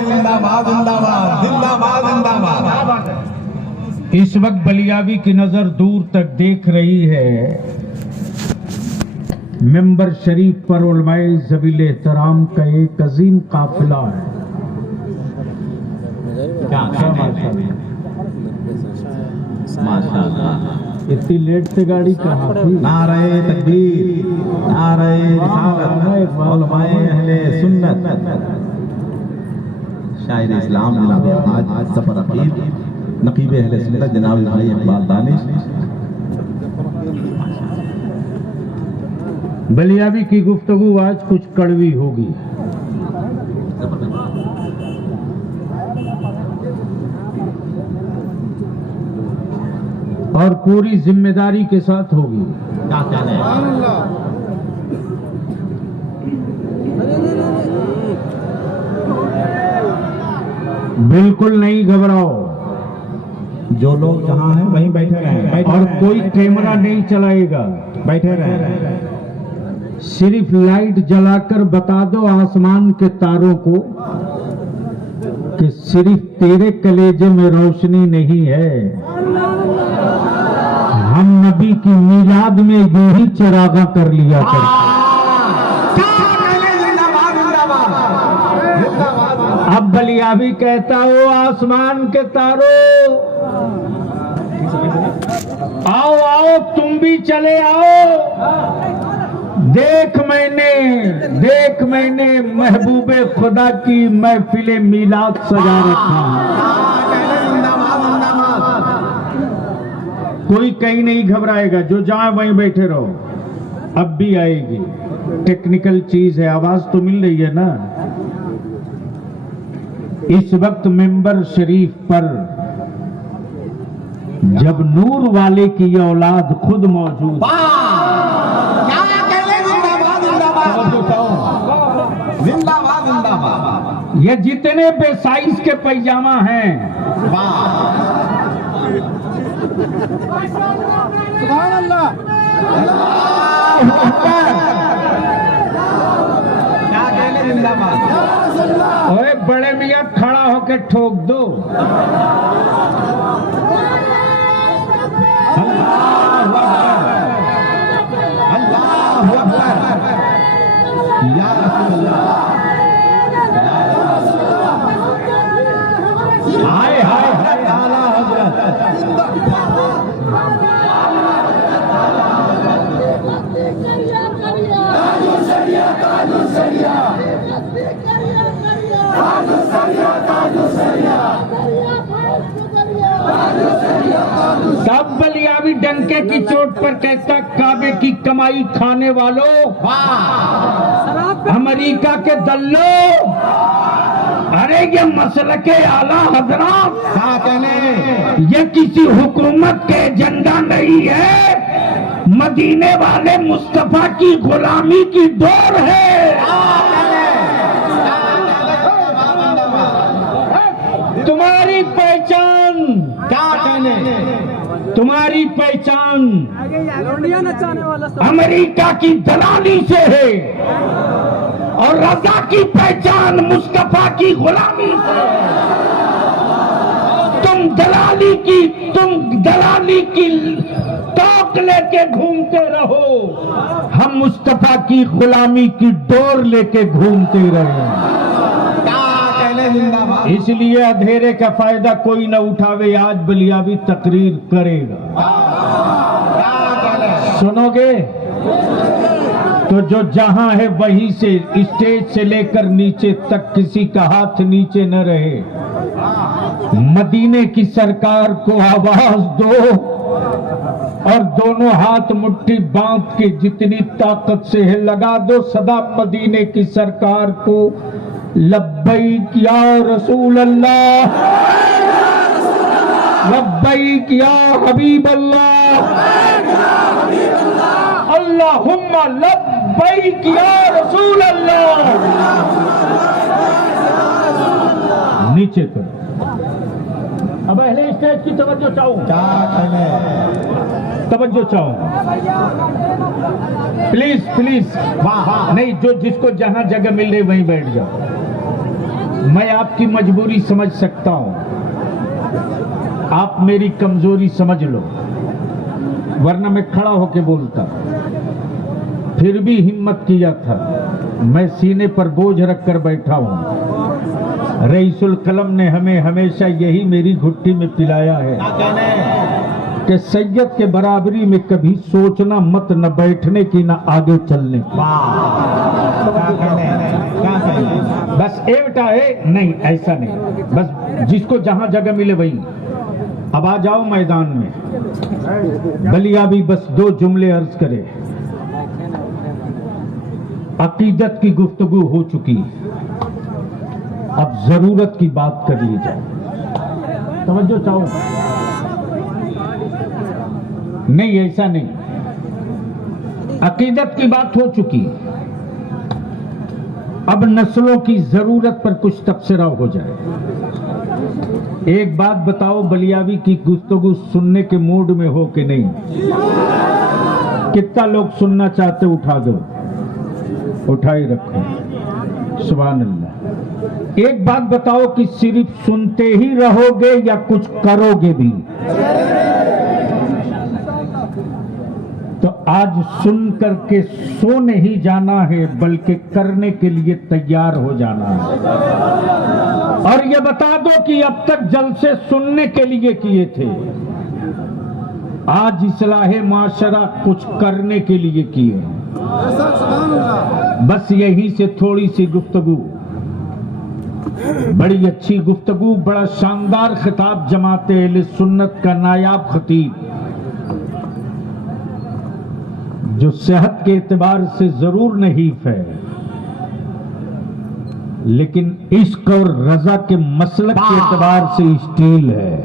जिंदाबाद जिंदाबाद जिंदाबाद जिंदाबाद। इस वक्त बलियावी की नजर दूर तक देख रही है। मेंबर शरीफ पर उलमाए ज़वील एहतराम का एक अजीम काफिला है। माशाअल्लाह। इतनी लेट से गाड़ी कहाँ थी? नारे तकबीर, नारे रिसालत, उलमाए अहले सुन्नत, शायर इस्लाम जनाब आज सफर अकील नकीब अहले सुन्नत जनाब भाई इकबाल दानिश। बलियावी की गुफ्तगू आज कुछ कड़वी होगी। और पूरी जिम्मेदारी के साथ होगी। बिल्कुल नहीं घबराओ। जो लोग जहां हैं वहीं बैठे रहें और कोई कैमरा नहीं चलाएगा। बैठे रहें। सिर्फ लाइट जलाकर बता दो आसमान के तारों को कि सिर्फ तेरे कलेजे में रोशनी नहीं है। हम नबी की मीलाद में यही चरागा कर लिया करते। अब बलियावी कहता हो आसमान के तारों, आओ आओ तुम भी चले आओ। देख मैंने महबूबे खुदा की महफिले मीलाद सजा रखा है। कोई कहीं नहीं घबराएगा, जो जहां वहीं बैठे रहो। अब भी आएगी। टेक्निकल चीज है, आवाज तो मिल रही है ना। इस वक्त मेंबर शरीफ पर जब नूर वाले की ये औलाद खुद मौजूद, जिंदाबाद जिंदाबाद। ये जितने बेसाइज के पैजामा हैं, सुभान अल्लाह। क्या कहने जिंदाबाद। ओए बड़े मियाँ खड़ा होके ठोक दो। अल्लाहु अकबर। या रसूल अल्लाह। हाय हाय हाय आला हजरत। तब बलियावी डंके की चोट पर कहता काबे की कमाई खाने वालों, अमेरिका के दल्लो, अरे ये मसले के आला हजरात, क्या कहने। ये किसी हुकूमत के एजेंडा नहीं है, मदीने वाले मुस्तफा की गुलामी की दौर है। तुम्हारी पहचान, क्या कहने। तुम्हारी पहचान अमेरिका की दलाली से है और रजा की पहचान मुस्तफा की गुलामी से। तुम दलाली की तोक लेके घूमते रहो, हम मुस्तफा की गुलामी की डोर लेके घूमते रहे। इसलिए अंधेरे का फायदा कोई न उठावे, आज बलियावी तकरीर करेगा। सुनोगे तो जो जहां है वहीं से, स्टेज से लेकर नीचे तक किसी का हाथ नीचे न रहे। मदीने की सरकार को आवाज दो और दोनों हाथ मुट्ठी बांध के जितनी ताकत से है लगा दो सदा मदीने की सरकार को, लब्बैक या रसूल अल्लाह, लब्बैक या हबीब अल्लाह, अल्लाहुम्मा लब्बैक या रसूल अल्लाह। नीचे करो। अब अहले स्टेज की तवज्जो चाहूं, तवज्जो चाहूं, प्लीज प्लीज। नहीं, जो जिसको जहां जगह मिल रही वहीं बैठ जाओ। मैं आपकी मजबूरी समझ सकता हूं, आप मेरी कमजोरी समझ लो, वरना मैं खड़ा होके बोलता। फिर भी हिम्मत किया था, मैं सीने पर बोझ रखकर बैठा हूं। रईसुल कलम ने हमें हमेशा यही मेरी घुट्टी में पिलाया है कि सैयद के बराबरी में कभी सोचना मत, न बैठने की न आगे चलने की। बस ए बेटा है, नहीं ऐसा नहीं, बस जिसको जहां जगह मिले वही। अब आ जाओ मैदान में। बलिया भी बस 2 जुमले अर्ज करे। अकीदत की गुफ्तगू हो चुकी, अब जरूरत की बात कर ली जाए। तवज्जो चाहो? नहीं ऐसा नहीं, अकीदत की बात हो चुकी, अब नस्लों की जरूरत पर कुछ तबसरा हो जाए। एक बात बताओ, बलियावी की गुफ्तगू सुनने के मूड में हो कि नहीं? कितना लोग सुनना चाहते, उठा दो, उठाई रखो। सुभान अल्लाह। एक बात बताओ कि सिर्फ सुनते ही रहोगे या कुछ करोगे भी? तो आज सुन करके सो नहीं जाना है, बल्कि करने के लिए तैयार हो जाना है। और ये बता दो कि अब तक जलसे सुनने के लिए किए थे, आज इस्लाहे माशरा कुछ करने के लिए किए। बस यहीं से थोड़ी सी गुफ्तगू, बड़ी अच्छी गुफ्तगू, बड़ा शानदार खिताब जमाते अहले सुन्नत का नायाब खतीब, जो सेहत के एतबार से जरूर नहीफ है, लेकिन इश्क और रजा के मसलक के एतबार से स्टील है।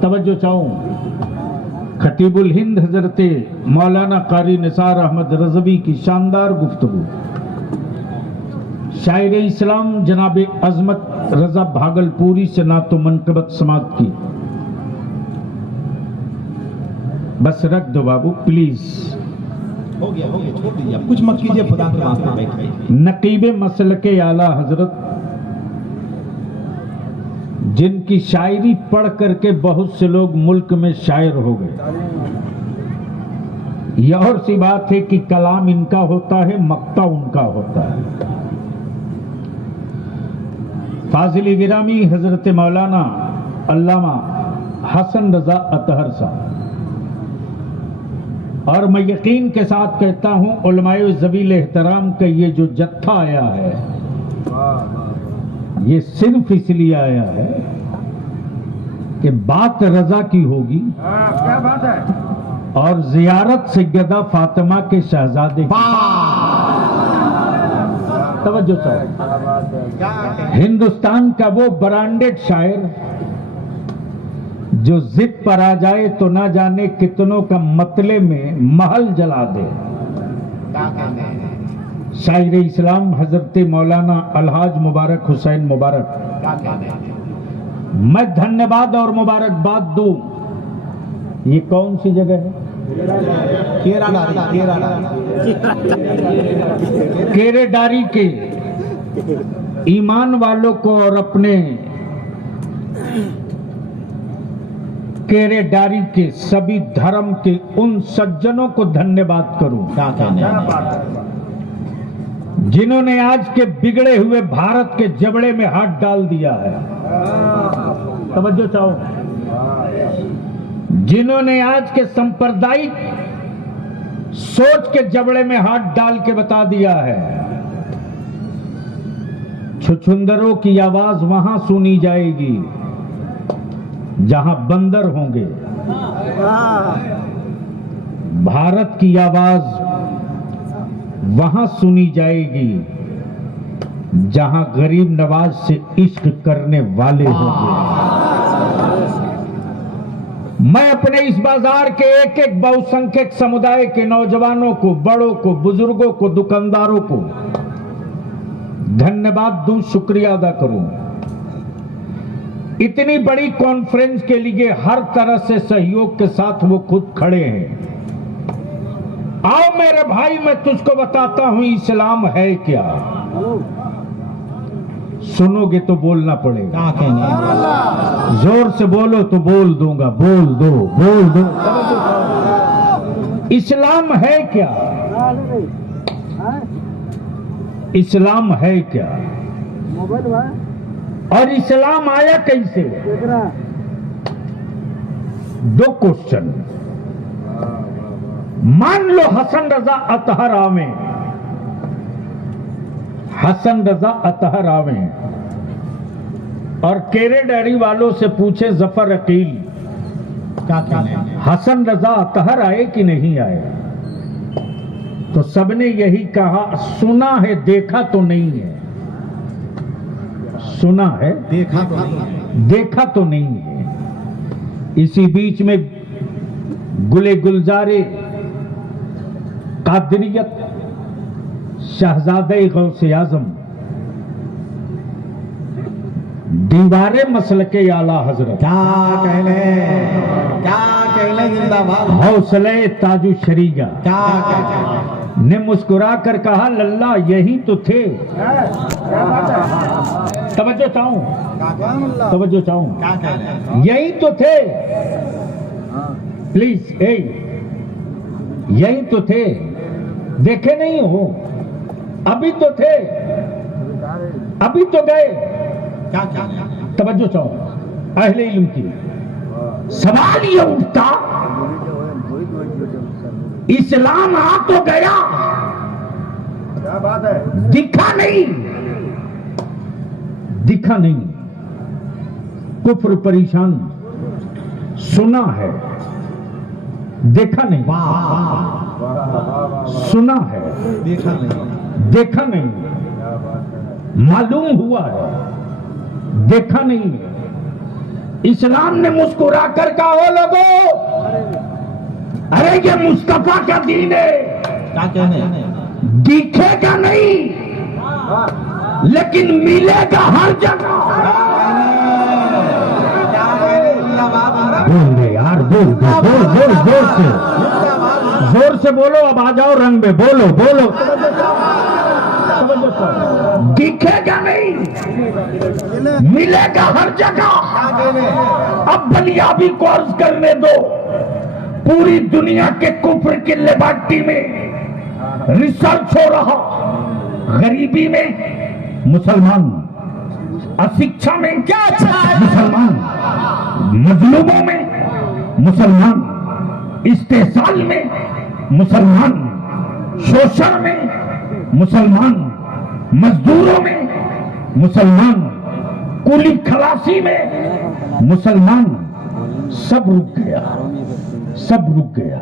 तवज्जो चाहूं, खतीबुल हिंद हजरते मौलाना कारी निसार अहमद रज़वी की शानदार गुफ्तगू, शायर इस्लाम जनाब अजमत रजा भागलपुरी से नातो मनकबत समात की। बस रख दो बाबू प्लीज, हो गया छोड़ दीजिए, कुछ मत कीजिए, खुदा के वास्ते बैठिए। नकीबे मसलके आला हजरत, जिनकी शायरी पढ़ करके बहुत से लोग मुल्क में शायर हो गए। यह और सी बात है कि कलाम इनका होता है, मक्ता उनका होता है। फाजिल गिरामी हजरत मौलाना अल्लामा हसन रजा अतहर साहब, और मैं यकीन के साथ कहता हूं उलमाए ज़वील एहतराम का ये जो जत्था आया है, ये सिर्फ इसलिए आया है कि बात रजा की होगी। क्या बात है? और जियारत सैयदा फातिमा के शहजादे की। तवज्जो सर, हिंदुस्तान का वो ब्रांडेड शायर जो जिद पर आ जाए तो ना जाने कितनों का मतले में महल जला दे। शायर इस्लाम हजरत मौलाना अलहाज मुबारक हुसैन मुबारक, मैं धन्यवाद और मुबारकबाद दूं। ये कौन सी जगह है? केरेडारी के ईमान वालों को और अपने केरेडारी के सभी धर्म के उन सज्जनों को धन्यवाद करूं जिन्होंने आज के बिगड़े हुए भारत के जबड़े में हाथ डाल दिया है। तवज्जो चाहो, जिन्होंने आज के सांप्रदायिक सोच के जबड़े में हाथ डाल के बता दिया है छुछुंदरों की आवाज वहां सुनी जाएगी जहां बंदर होंगे, भारत की आवाज वहां सुनी जाएगी जहां गरीब नवाज से इश्क करने वाले होंगे। मैं अपने इस बाजार के एक एक बहुसंख्यक समुदाय के नौजवानों को, बड़ों को, बुजुर्गों को, दुकानदारों को धन्यवाद दूं, शुक्रिया अदा करूं। इतनी बड़ी कॉन्फ्रेंस के लिए हर तरह से सहयोग के साथ वो खुद खड़े हैं। आओ मेरे भाई, मैं तुझको बताता हूं इस्लाम है क्या। सुनोगे तो बोलना पड़ेगा। क्या कहेंगे? जोर से बोलो तो बोल दूंगा। बोल दो, बोल दो। इस्लाम है क्या? इस्लाम है क्या? और इस्लाम आया कैसे? दो क्वेश्चन। मान लो हसन रजा अतहर आवे, हसन रजा अतहर आवे और केरे डेयरी वालों से पूछे जफर अकील क्या कहेंगे? हसन रजा अतहर आए कि नहीं आए? तो सबने यही कहा, सुना है देखा तो नहीं है। सुना है देखा तो नहीं। देखा तो नहीं है। इसी बीच में गुले गुलजारे कादरियत शहजादे गौसे आजम दीवारे मसल के आला हजरत क्या कहने? क्या कहने? जिंदाबाद। हौसले ताजु शरीगा क्या कहने? ने मुस्कुरा कर कहा, लल्ला यही तो थे। तवज्जो चाहूं, तवज्जो चाहूं, क्या कहने? यही तो थे। प्लीज, यही तो थे। देखे नहीं हो? अभी तो थे, अभी तो गए। क्या कहने? तवज्जो चाहूं अहले इल्म की। सवाल ये उठता, इस्लाम आ तो गया, क्या बात है? दिखा नहीं, दिखा नहीं। कुफ्र परेशान, सुना है देखा नहीं। सुना है देखा नहीं। देखा नहीं, मालूम हुआ है देखा नहीं है। इस्लाम ने मुस्कुरा कर कहा, ओ लोगो, अरे ये मुस्तफा का दीन है। क्या कहने? दिखेगा नहीं लेकिन मिलेगा हर जगह। क्या कहने? जिंदाबाद। बोल रहे यार, बोल बोल बोल बोल जोर से, जोर से बोलो। अब आ जाओ रंग में, बोलो बोलो। दिखेगा नहीं मिलेगा हर जगह। अब बलियाबी को अर्ज करने दो, पूरी दुनिया के कुफ्र की लेबार्टी में रिसर्च हो रहा। गरीबी में मुसलमान, अशिक्षा में क्या अच्छा है मुसलमान, मजलूमों में मुसलमान, इस्तेसाल में मुसलमान, शोषण में मुसलमान, मजदूरों में मुसलमान, कुली खलासी में मुसलमान। सब रुक गया, सब रुक गया।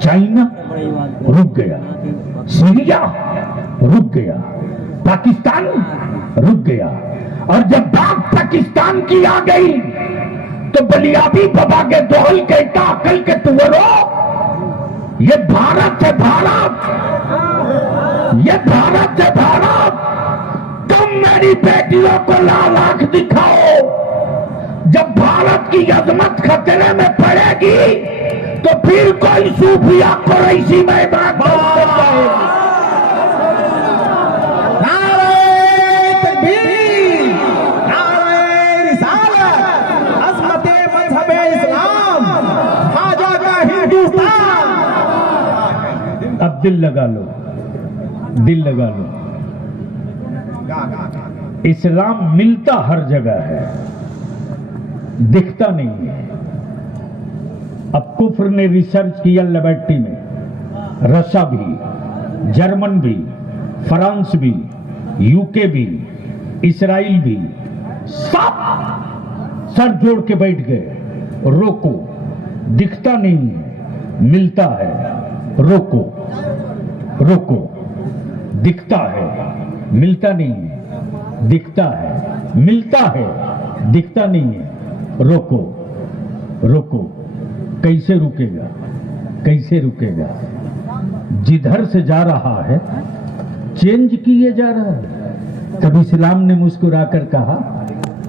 चाइना रुक गया, सीरिया रुक गया, पाकिस्तान रुक गया। और जब बात पाकिस्तान की आ गई तो बलियाबी बाबा के दोहल कहता, अकल के तुवरो, ये भारत है भारत, ये भारत है भारत। तुम मेरी बेटियों को लाल आंख दिखाओ। जब भारत की अजमत खतरे में पड़ेगी तो फिर कोई सूफिया कुरैशी मैदान में उतर जाएगी। नारे तकबीर, नारे रिसालत, अज़मते मज़हब इस्लाम, ख्वाजा का हिंदुस्तान। अब दिल लगा लो, दिल लगा लो। इस्लाम मिलता हर जगह है, दिखता नहीं है। अब कुफ्र ने रिसर्च किया लेबोरेटरी में, रशिया भी, जर्मन भी, फ्रांस भी, यूके भी, इसराइल भी, सब सर जोड़ के बैठ गए। रोको, दिखता नहीं है, मिलता है। रोको, रोको, दिखता है, मिलता नहीं है, दिखता है, मिलता है, दिखता नहीं है। रोको, रोको। कैसे रुकेगा, कैसे रुकेगा? जिधर से जा रहा है चेंज किए जा रहा है। तब इस्लाम ने मुस्कुरा कर कहा,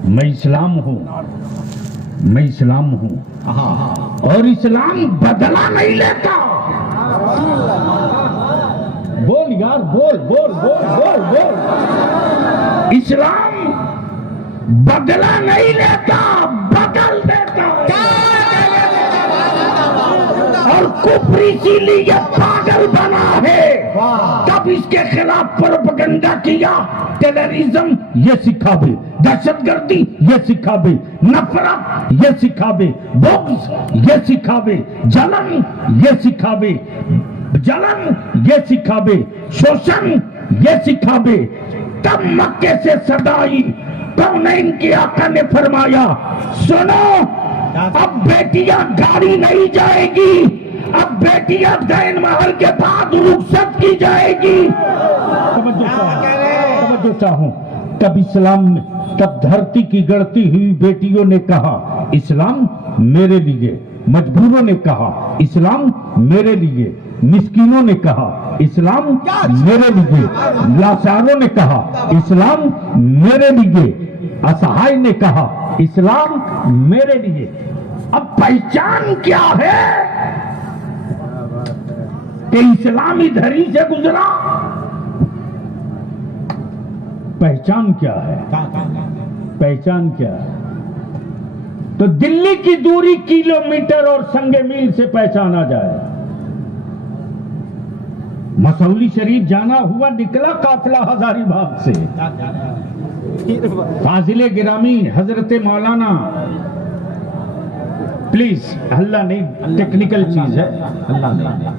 मैं इस्लाम हूं, मैं इस्लाम हूं। और इस्लाम बदला नहीं लेता। बोल यार, बोल बोल बोल बोल बोल। इस्लाम बदला नहीं लेता, बदल देता। और कुफ्र इसीलिए पागल बना है, तब इसके खिलाफ प्रोपेगेंडा किया। टेररिज्म ये सिखावे, दहशतगर्दी ये सिखावे, नफरत ये सिखावे, बुग़्ज़ ये सिखावे, जलन ये सिखावे, ये सिखावे, शोषण ये सिखावे। तब मक्के से सदाई कौनैन के आका ने फरमाया, सुनो अब बेटियां गाड़ी नहीं जाएगी, अब बेटियां दैन महल के बाद रुखसत की जाएगी। समझो चाहूं, तब इस्लाम में, तब धरती की गढ़ती हुई बेटियों ने कहा इस्लाम मेरे लिए, मजबूरों ने कहा इस्लाम मेरे लिए, मिस्कीनों ने कहा इस्लाम मेरे लिए, लाचारों ने कहा इस्लाम मेरे लिए, असहाय ने कहा इस्लाम मेरे लिए। अब पहचान क्या है कि इस्लाम इधर ही से गुजरा? पहचान क्या है? पहचान क्या है? तो दिल्ली की दूरी किलोमीटर और संगे मील से पहचाना जाए। मसौली शरीफ जाना हुआ निकला काफिला हजारीबाग से, फाजिले गिरामी हजरत मौलाना, प्लीज हल्ला नहीं, टेक्निकल चीज है, हल्ला नहीं।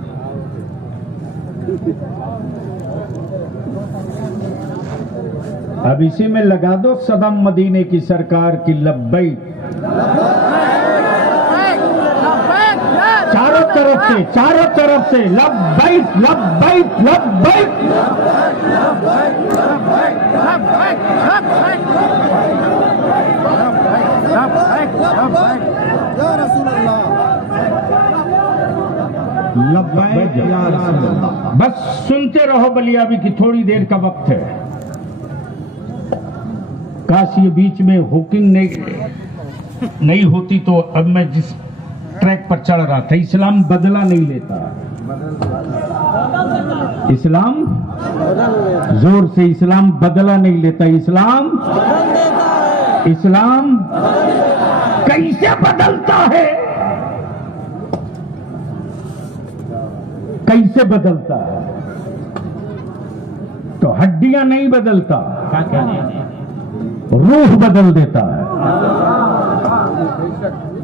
अब इसी में लगा दो सदम मदीने की सरकार की लब्बैक। चारों तरफ से लब्बैक लब्बैक लब्बैक। बस सुनते रहो बलियाबी की, थोड़ी देर का वक्त है। काश ये बीच में हुकिंग नहीं होती तो अब मैं जिस ट्रैक पर चढ़ रहा था। इस्लाम बदला नहीं लेता, इस्लाम जोर से, इस्लाम बदला नहीं लेता, इस्लाम कैसे बदलता है? कैसे बदलता है? तो हड्डियां नहीं बदलता, रूह बदल देता है।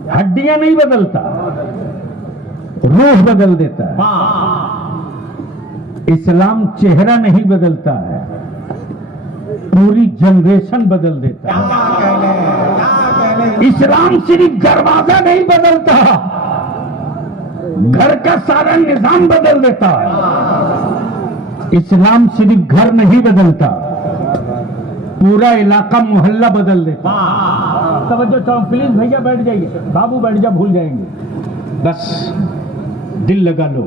हड्डियां नहीं बदलता, रूह बदल देता है। इस्लाम चेहरा नहीं बदलता है, पूरी जनरेशन बदल देता है। इस्लाम सिर्फ दरवाजा नहीं बदलता, घर का सारा निजाम बदल देता है। इस्लाम सिर्फ घर नहीं बदलता, पूरा इलाका मोहल्ला बदल देता। तवज्जो चाहो प्लीज, भैया बैठ जाइए, बाबू बैठ जा, भूल जाएंगे। बस दिल लगा लो।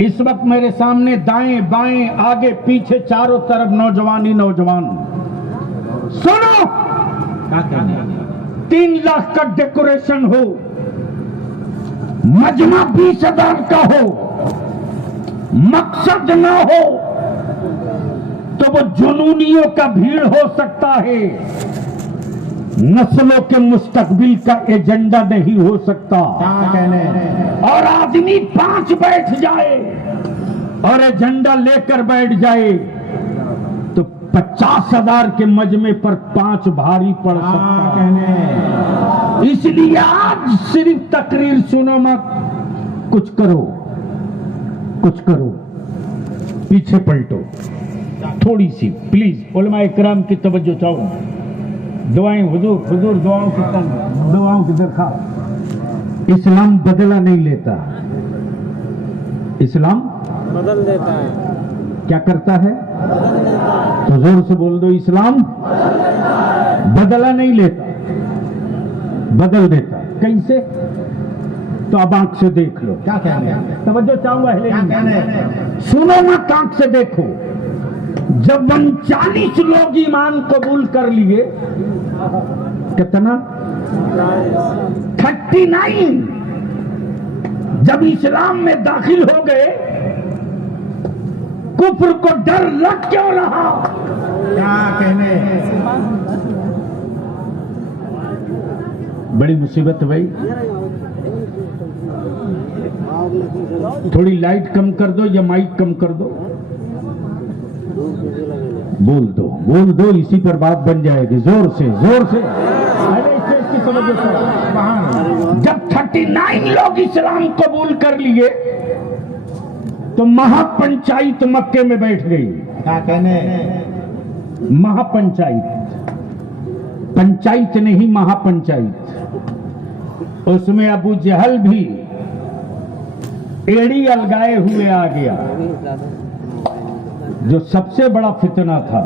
इस वक्त मेरे सामने दाएं बाएं आगे पीछे चारों तरफ नौजवान ही नौजवान। सुनो, 3 लाख का डेकोरेशन हो, मजमा 20,000 का हो, मकसद ना हो तो वो जुनूनियों का भीड़ हो सकता है, नस्लों के मुस्तकबिल का एजेंडा नहीं हो सकता। और आदमी 5 बैठ जाए और एजेंडा लेकर बैठ जाए तो 50,000 के मजमे पर 5 भारी पड़ सकता है। इसलिए आज सिर्फ तकरीर सुनो मत, कुछ करो, कुछ करो, पीछे पलटो थोड़ी सी प्लीज। उलमा इकराम की तवज्जो चाहो, दुआएं हुजूर दुआओं की दरखास्त। इस्लाम बदला नहीं लेता, इस्लाम बदल देता है। क्या करता है? तो जोर से बोल दो, इस्लाम बदला नहीं लेता, बदल देता। कैसे? तो अब आंख से देख लो। क्या कह रहे हैं? तवज्जो चाहूंगा, सुनो मत, आंख से देखो। जब 39 लोग ईमान कबूल कर लिए, कितना? 39 जब इस्लाम में दाखिल हो गए, कुफ्र को डर लग क्यों रहा? क्या कहने? बड़ी मुसीबत है भाई। थोड़ी लाइट कम कर दो या माइक कम कर दो। बोल दो, इसी पर बात बन जाएगी। जोर से अरे स्टेज की समझो। जब 39 लोग इस्लाम कबूल कर लिए तो महापंचायत मक्के में बैठ गई। क्या कहने? महापंचायत, पंचायत नहीं महापंचायत। उसमें अबू जहल भी एड़ी अलगाए हुए आ गया, जो सबसे बड़ा फितना था।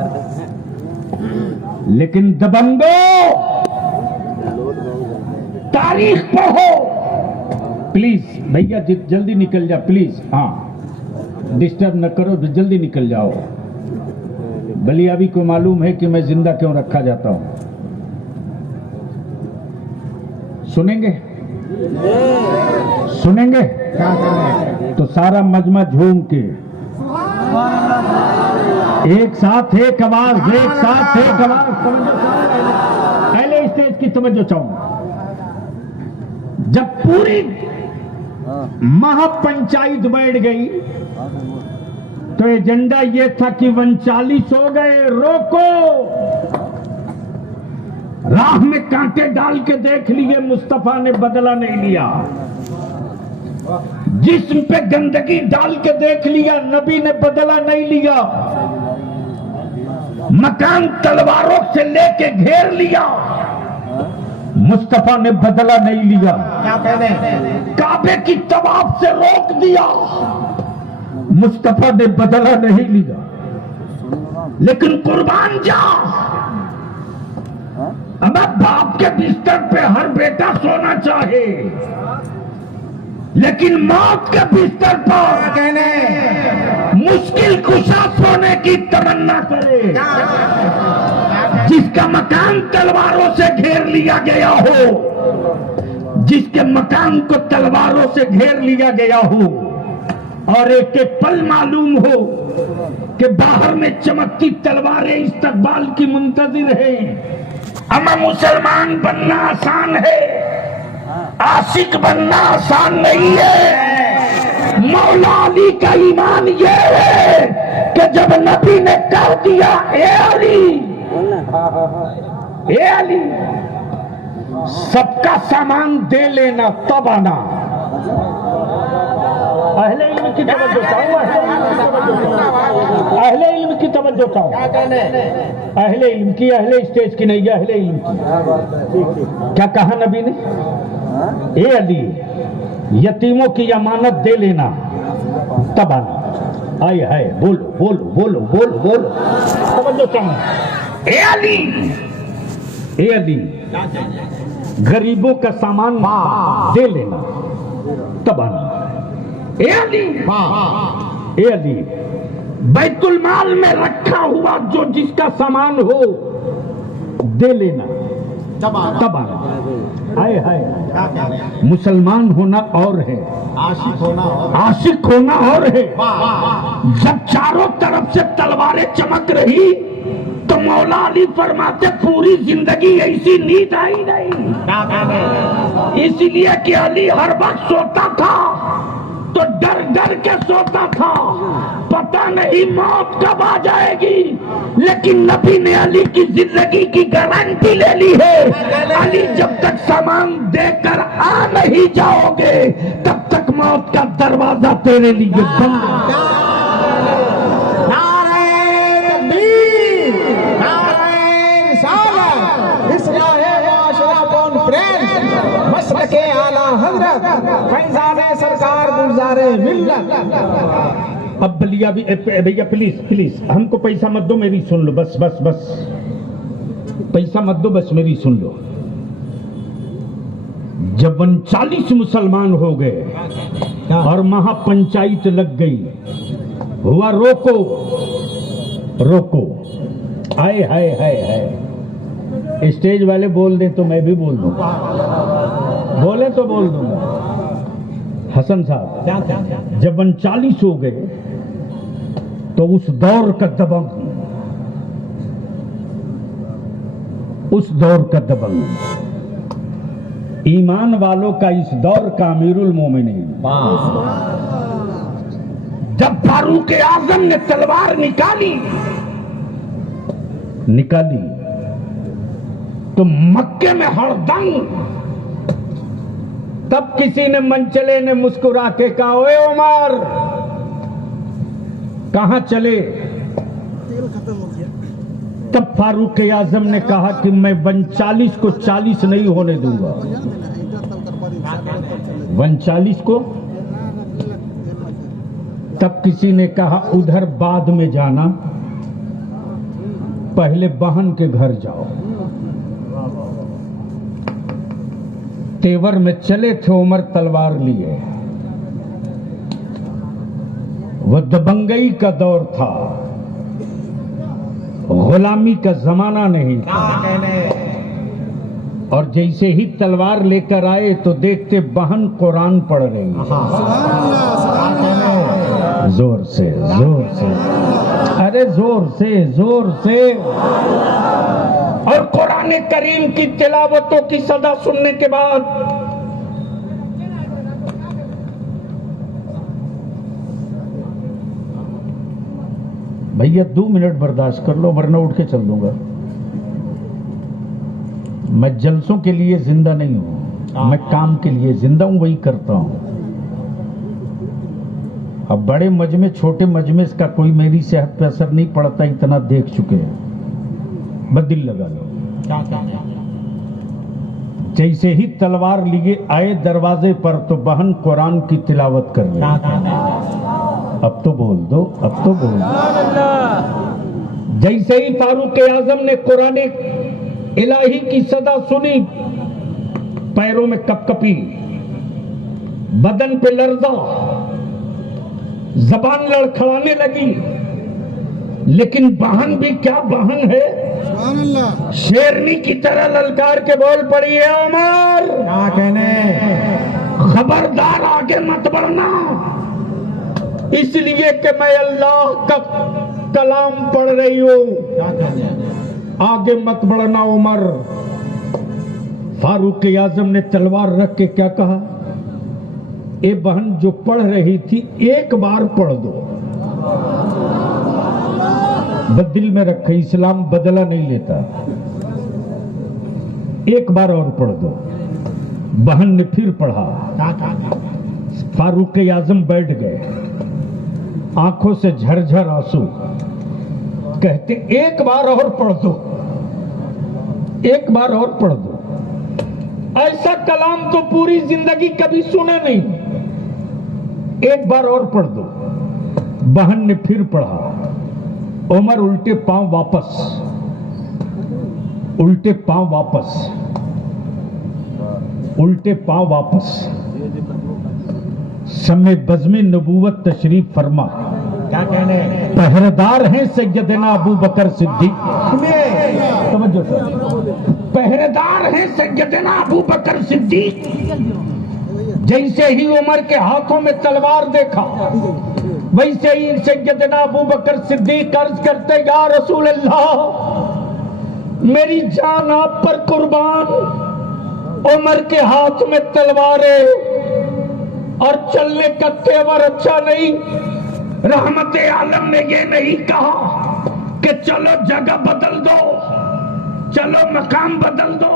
लेकिन दबंगो, तारीख पढ़ो प्लीज। भैया जल्दी निकल जा प्लीज। हाँ, डिस्टर्ब न करो, जल्दी निकल जाओ। बलियाबी को मालूम है कि मैं जिंदा क्यों रखा जाता हूं। सुनेंगे? तो सारा मजमा झूम के एक साथ एक आवाज, पहले स्टेज की तवज्जो चाहूंगा। जब पूरी महापंचायत बैठ गई तो एजेंडा यह था कि 39 हो गए, रोको। राह में कांटे डाल के देख लिए, मुस्तफा ने बदला नहीं लिया। जिस्म पे गंदगी डाल के देख लिया, नबी ने बदला नहीं लिया। मकान तलवारों से लेके घेर लिया, मुस्तफा ने बदला नहीं लिया। क्या कहने? काबे की तवाफ से रोक दिया, मुस्तफा ने बदला नहीं लिया। लेकिन कुर्बान जा, अब बाप के बिस्तर पे हर बेटा सोना चाहे, लेकिन मौत के बिस्तर पर कहने मुश्किल कुशा सोने की तमन्ना करे। जिसका मकान तलवारों से घेर लिया गया हो, जिसके मकान को तलवारों से घेर लिया गया हो, और एक एक पल मालूम हो कि बाहर में चमकती तलवारें इस्तकबाल की मुंतजिर है। अमा मुसलमान बनना आसान है, आशिक बनना आसान नहीं है। मौला अली का ईमान ये है कि जब नबी ने कह दिया ए अली सबका सामान दे लेना, तब आना। अहले इल्म की तवज्जो चाहूं, अहले इल्म की तवज्जो चाहूं। अहले इल्म की, अहले स्टेज की नहीं, अहले इल्म की। क्या कहा नबी ने? ए अली, यतीमों की अमानत दे लेना, तब आना। आए हाय, बोलो तवज्जो चाहूं। ए अली, गरीबों का सामान दे लेना, तब आना। ए अली, बैतुल माल में रखा हुआ जो जिसका सामान हो दे लेना, तब आना। हाय हाय, मुसलमान होना और है, आशिक होना और है। जब चारों तरफ से तलवारें चमक रही तो मौला अली फरमाते पूरी जिंदगी ऐसी नींद आई नहीं। इसलिए कि अली हर वक्त सोता था तो डर डर के सोता था, पता नहीं मौत कब आ जाएगी। लेकिन नबी ने अली की जिंदगी की गारंटी ले ली है। अली जब तक सामान देकर आ नहीं जाओगे तब तक मौत का दरवाजा तेरे लिए बंद। के आला हजरत फैजाने सरकार गुलजारे मिल्लत। अब बलिया भी भैया प्लीज हमको पैसा मत दो, मेरी सुन लो, बस पैसा मत दो, बस मेरी सुन लो। जब 39 मुसलमान हो गए और महापंचायत लग गई, हुआ रोको। हाय हाय हाय हाय, स्टेज वाले बोल दे तो मैं भी बोल दूंगा, बोले तो बोल दूंगा। हसन साहब, जब 39 हो गए तो उस दौर का दबंग ईमान वालों का इस दौर का अमीरुल मोमिनीन जब फारूक आजम ने तलवार निकाली तो मक्के में हड़दंग। तब किसी ने मनचले ने मुस्कुरा के कहा, ओए उमर कहां चले? तब फारूक आजम ने कहा कि मैं 39 को 40 नहीं होने दूंगा। 39 को? तब किसी ने कहा उधर बाद में जाना, पहले बहन के घर जाओ। तेवर में चले थे उमर तलवार लिए। वह दबंगई का दौर था, गुलामी का जमाना नहीं था। और जैसे ही तलवार लेकर आए तो देखते बहन कुरान पढ़ रही है। जोर से अरे जोर से। और कुरान करीम की तिलावतों की सदा सुनने के बाद भैया 2 मिनट बर्दाश्त कर लो वरना उठ के चल दूंगा। मैं जलसों के लिए जिंदा नहीं हूं, मैं काम के लिए जिंदा हूं, वही करता हूं। अब बड़े मजमे छोटे मजमे का कोई मेरी सेहत पे असर नहीं पड़ता, इतना देख चुके हैं। बस दिल लगा लो। जैसे ही तलवार लिए आए दरवाजे पर तो बहन कुरान की तिलावत कर रही। अब तो बोल दो। जैसे ही फारूक आजम ने कुरान इलाही की सदा सुनी, पैरों में कपकपी, बदन पे लर्जा, जबान लड़खड़ाने लगी। लेकिन बहन भी क्या बहन है, शेरनी की तरह ललकार के बोल पड़ी है, उमर क्या कहने, खबरदार आगे मत बढ़ना, इसलिए कि मैं अल्लाह का कलाम पढ़ रही हूं। आगे मत बढ़ना उमर। फारूक आजम ने तलवार रख के क्या कहा, ए बहन जो पढ़ रही थी एक बार पढ़ दो। दिल में रखे, इस्लाम बदला नहीं लेता। एक बार और पढ़ दो। बहन ने फिर पढ़ा। फारूक आजम बैठ गए, आंखों से झरझर आंसू। कहते एक बार और पढ़ दो, एक बार और पढ़ दो। ऐसा कलाम तो पूरी जिंदगी कभी सुने नहीं। एक बार और पढ़ दो। बहन ने फिर पढ़ा। उमर उल्टे पांव वापस, उल्टे पांव वापस, उल्टे पांव वापस। समय बज़्म नबूवत तशरीफ फरमा। क्या कहने, पहरेदार हैं सैयदना अबू बकर सिद्दीक। समझो सर, पहरेदार हैं सैयदना अबू बकर सिद्दीक। जैसे ही उमर के हाथों में तलवार देखा, वैसे ही सैयदना अबू बकर सिद्दीक अर्ज करते, या रसूल अल्लाह, मेरी जान आप पर कुर्बान। उमर के हाथ में तलवार है और चलने का तेवर अच्छा नहीं। रहमत आलम ने ये नहीं कहा कि चलो जगह बदल दो, चलो मकाम बदल दो,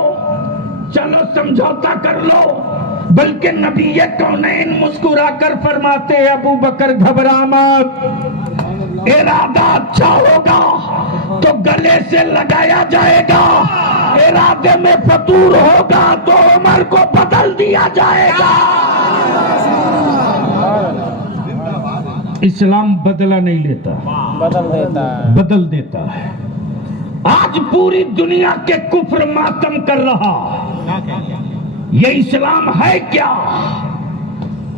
चलो समझौता कर लो, बल्कि नबी कौनैन मुस्कुरा कर फरमाते हैं, अबू बकर घबरा मत, इरादा अच्छा होगा तो गले से लगाया जाएगा, इरादे में फतूर होगा तो उमर को बदल दिया जाएगा। इस्लाम बदला नहीं लेता, बदल देता है। आज पूरी दुनिया के कुफ्र मातम कर रहा, ये इस्लाम है क्या?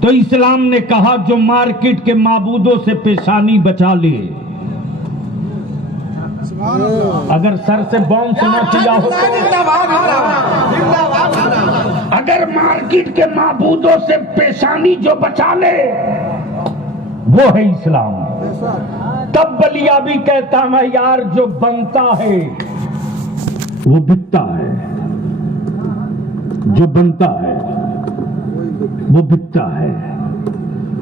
तो इस्लाम ने कहा जो मार्केट के माबूदों से पेशानी बचा ले। अगर सर से बॉम्ब सुना किया हो, अगर मार्केट के माबूदों से पेशानी जो बचा ले वो है इस्लाम। तब बलिया भी कहता है यार जो बनता है वो बिकता है, जो बनता है वो बिकता है,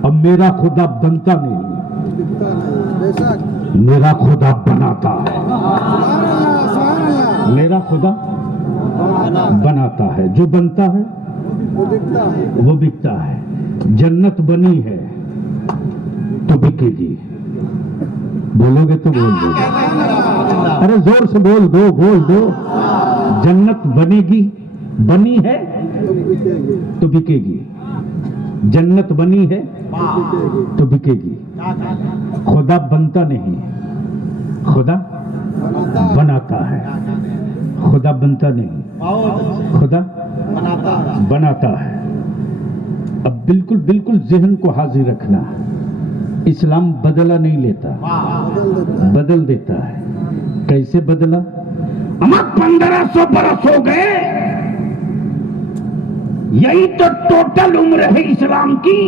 अब मेरा खुदा बनता नहीं, मेरा खुदा बनाता है। मेरा खुदा बनाता है, जो बनता है वो बिकता है। जन्नत बनी है तो बिकेगी, बोलोगे तो बोल दो, अरे जोर से बोल दो, बोल दो। जन्नत बनेगी, बनी है तो बिकेगी, जन्नत बनी है तो बिकेगी। खुदा बनता नहीं, खुदा बनाता है। खुदा बनता नहीं, खुदा बनाता है। अब बिल्कुल बिल्कुल जहन को हाजिर रखना, इस्लाम बदला नहीं लेता, बदल देता है। कैसे बदला? अमा 1500 बरस हो गए, यही तो टोटल उम्र है इस्लाम की।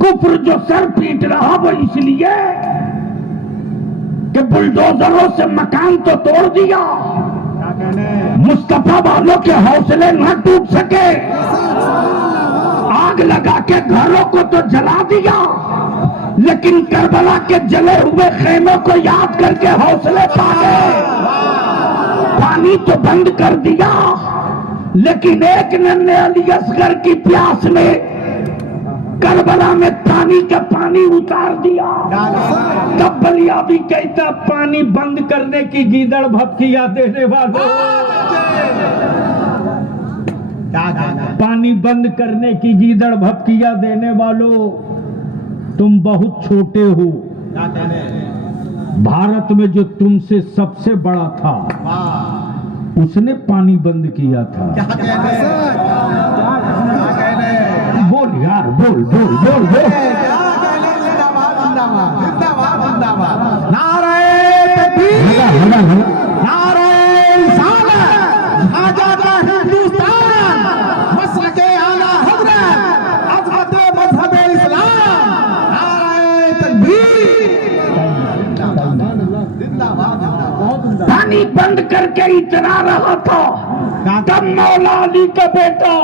कुफ्र जो सर पीट रहा वो इसलिए कि बुलडोजरों से मकान तो तोड़ दिया, मुस्तफा वालों के हौसले न टूट सके, आग लगा के घरों को तो जला दिया, लेकिन करबला के जले हुए खेमों को याद करके हौसले पा गए। पानी तो बंद कर दिया, लेकिन एक नन्हे अली असगर की प्यास ने करबला में पानी का पानी उतार दिया। तब बलिया भी कहता, पानी बंद करने की गीदड़ भपकिया देने वालों, पानी बंद करने की गीदड़ भपकिया देने वालों, तुम बहुत छोटे हो। भारत में जो तुमसे सबसे बड़ा था उसने पानी बंद किया था। बोल यार, बोल बोल बोल बोल। नारे तकबीर, नारे रिसालत, आजाद हिंदुस्तान, मसलके आला हज़रत, अज़मत मज़हब इस्लाम, नारे तकबीर। पानी बंद करके इतना रहा था, तब मौला अली का बेटा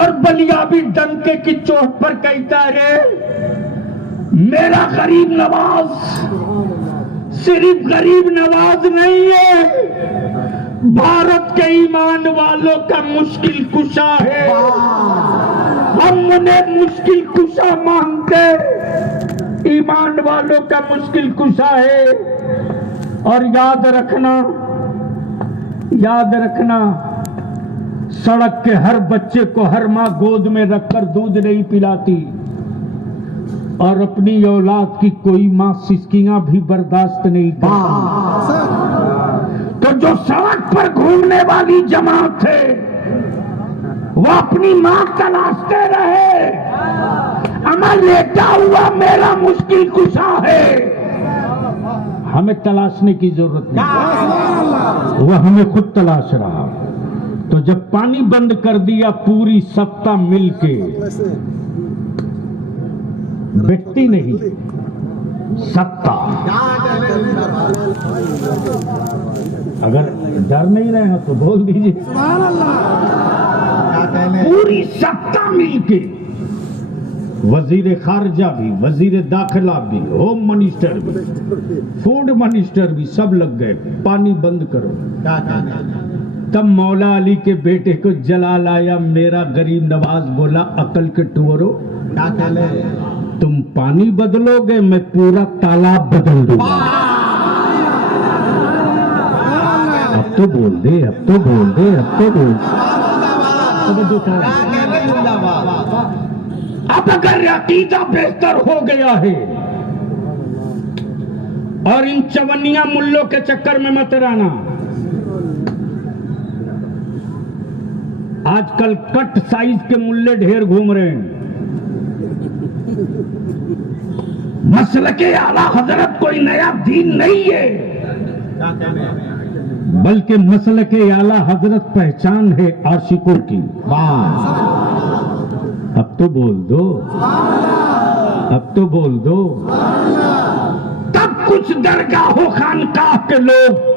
और बलिया भी डंके की चोट पर कहता रे, मेरा गरीब नवाज सिर्फ गरीब नवाज नहीं है, भारत के ईमान वालों का मुश्किल कुशा है। हम उन्हें मुश्किल कुशा मानते, ईमान वालों का मुश्किल कुशा है। और याद रखना, याद रखना, सड़क के हर बच्चे को हर माँ गोद में रखकर दूध नहीं पिलाती, और अपनी औलाद की कोई माँ सिसकियां भी बर्दाश्त नहीं करती। तो जो सड़क पर घूमने वाली जमात है वो अपनी माँ तलाशते रहे। अमल लेटा हुआ मेरा मुश्किल कुशा है, हमें तलाशने की जरूरत नहीं, वह हमें खुद तलाश रहा। तो जब पानी बंद कर दिया, पूरी सत्ता मिलके, व्यक्ति नहीं सत्ता, अगर डर नहीं रहे तो बोल दीजिए, पूरी सत्ता मिलके, वजीर खारजा भी, वजीर दाखिला भी, होम मिनिस्टर भी, फूड मिनिस्टर भी, सब लग गए पानी बंद करो। तब मौला अली के बेटे को जलाल आया, मेरा गरीब नवाज बोला, अकल के टुवरो, तुम पानी बदलोगे, मैं पूरा तालाब बदल दूंगा। अब तो बोल दे, अब तो बोल दे, अब तो बोल। अब अगर अकीदा बेहतर हो गया है, और इन चवनिया मुल्लों के चक्कर में मत रहना। आजकल कट साइज के मुल्ले ढेर घूम रहे हैं। मसलके आला हजरत कोई नया दीन नहीं है, बल्कि मसलके आला हजरत पहचान है आशिकों की। अब तो बोल दो, अब तो बोल दो। तब कुछ दरगाहों खानकाह के लोग